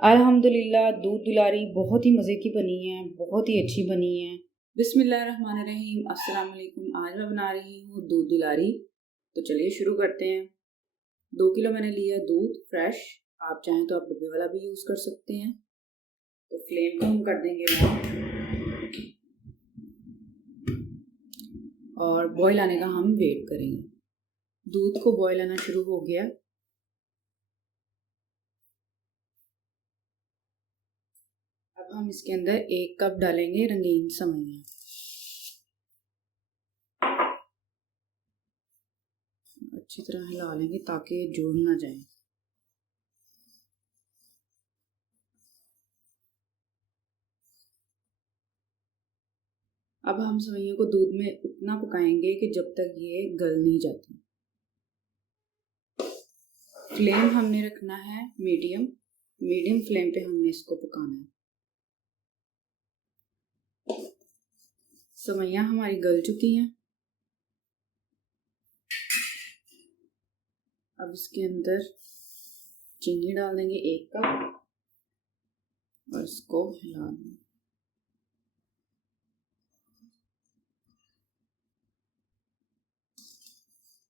अल्हम्दुलिल्लाह दूध दुलारी बहुत ही मज़े की बनी है, बहुत ही अच्छी बनी है। बिस्मिल्लाहिर्रहमानिर्रहीम, अस्सलाम वालेकुम। आज मैं बना रही हूँ दूध दुलारी। तो चलिए शुरू करते हैं। 2 किलो मैंने लिया दूध फ्रेश। आप चाहें तो आप डब्बे वाला भी यूज़ कर सकते हैं। तो फ्लेम को हम कर देंगे ऑन और बॉयल आने का हम वेट करेंगे। दूध को बॉयल आना शुरू हो गया। अब हम इसके अंदर 1 कप डालेंगे रंगीन सेवइयां। अच्छी तरह हिला लेंगे ताकि ये जुड़ ना जाए। अब हम सेवइयों को दूध में उतना पकाएंगे कि जब तक ये गल नहीं जाती। फ्लेम हमने रखना है मीडियम फ्लेम पे हमने इसको पकाना है। सेवइयां हमारी गल चुकी हैं। अब इसके अंदर चीनी डाल देंगे 1 कप और इसको हिला देंगे।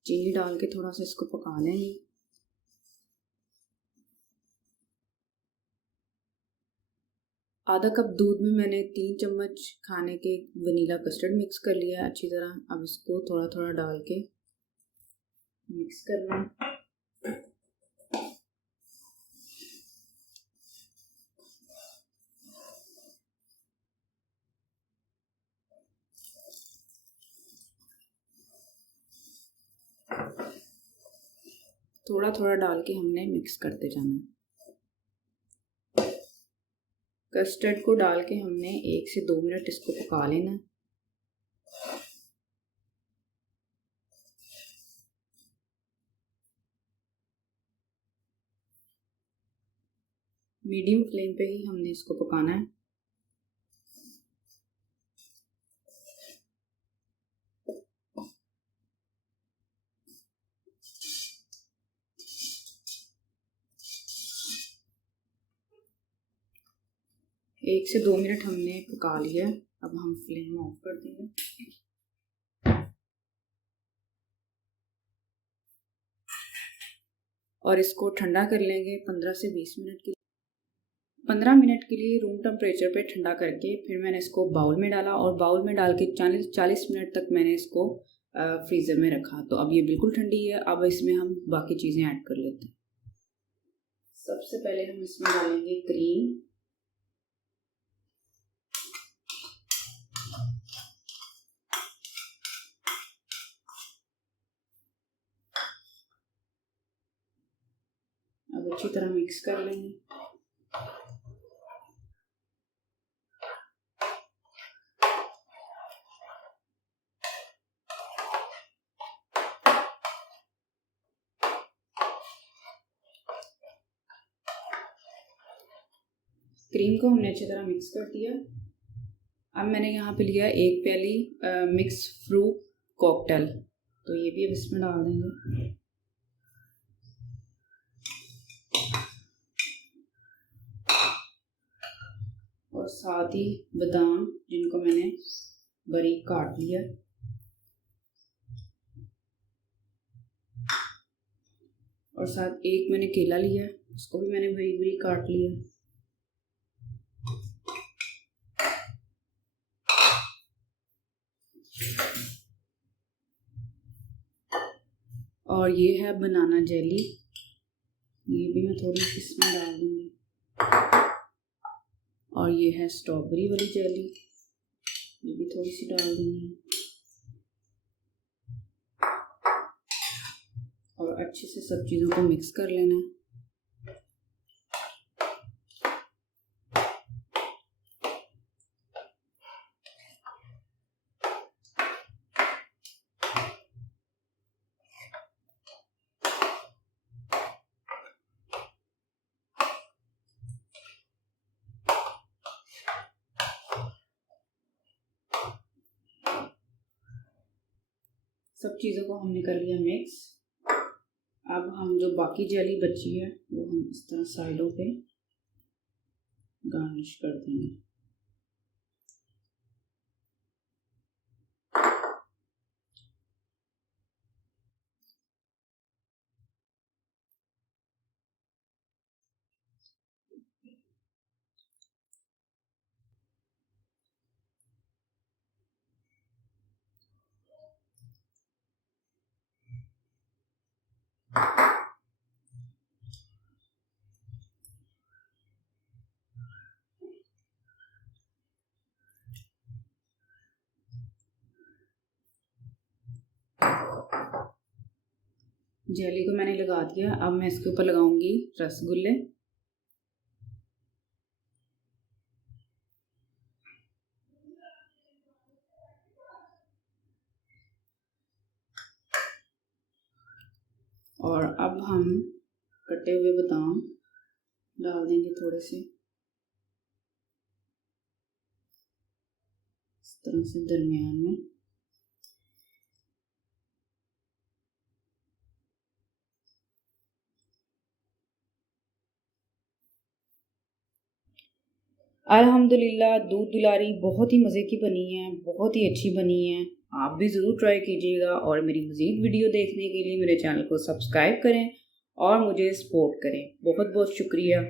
चीनी डाल के थोड़ा सा इसको पका लेंगे। आधा कप दूध में मैंने 3 चम्मच खाने के वनीला कस्टर्ड मिक्स कर लिया है अच्छी तरह। अब इसको थोड़ा थोड़ा डाल के मिक्स करना है। थोड़ा थोड़ा डाल के हमने मिक्स करते जाना है। कस्टर्ड को डाल के हमने 1 से 2 मिनट इसको पका लेना है। मीडियम फ्लेम पे ही हमने इसको पकाना है। एक से 2 मिनट हमने पका लिया। अब हम फ्लेम ऑफ कर देंगे और इसको ठंडा कर लेंगे 15 से 20 मिनट के लिए। 15 मिनट के लिए रूम टेम्परेचर पे ठंडा करके फिर मैंने इसको बाउल में डाला और बाउल में डाल के 40 मिनट तक मैंने इसको फ्रीज़र में रखा। तो अब ये बिल्कुल ठंडी है। अब इसमें हम बाकी चीज़ें ऐड कर लेते हैं। सबसे पहले हम इसमें डालेंगे क्रीम। अब अच्छी तरह मिक्स कर लेंगे। क्रीम को हमने अच्छी तरह मिक्स कर दिया। अब मैंने यहाँ पे लिया 1 प्याली मिक्स फ्रूट कॉकटेल। तो ये भी अब इसमें डाल देंगे। और साथ ही बादाम जिनको मैंने बारीक काट लिया। और साथ एक मैंने केला लिया, उसको भी मैंने बारीक बारीक काट लिया। और ये है बनाना जेली, ये भी मैं थोड़ी सी इसमें डाल दूंगी। और ये है स्ट्रॉबेरी वाली जेली, ये भी थोड़ी सी डाल दूंगी। और अच्छे से सब चीज़ों को मिक्स कर लेना है। सब चीज़ों को हमने कर लिया मिक्स। अब हम जो बाकी जेली बची है वो हम इस तरह साइडों पे गार्निश कर देंगे। जेली को मैंने लगा दिया। अब मैं इसके ऊपर लगाऊंगी रसगुल्ले। और अब हम कटे हुए बादाम डाल देंगे थोड़े से, इस तरह से दरमियान में। अल्हम्दुलिल्लाह दूध दुलारी बहुत ही मज़े की बनी है, बहुत ही अच्छी बनी है। आप भी ज़रूर ट्राई कीजिएगा और मेरी मज़ीद वीडियो देखने के लिए मेरे चैनल को सब्सक्राइब करें और मुझे सपोर्ट करें। बहुत बहुत शुक्रिया।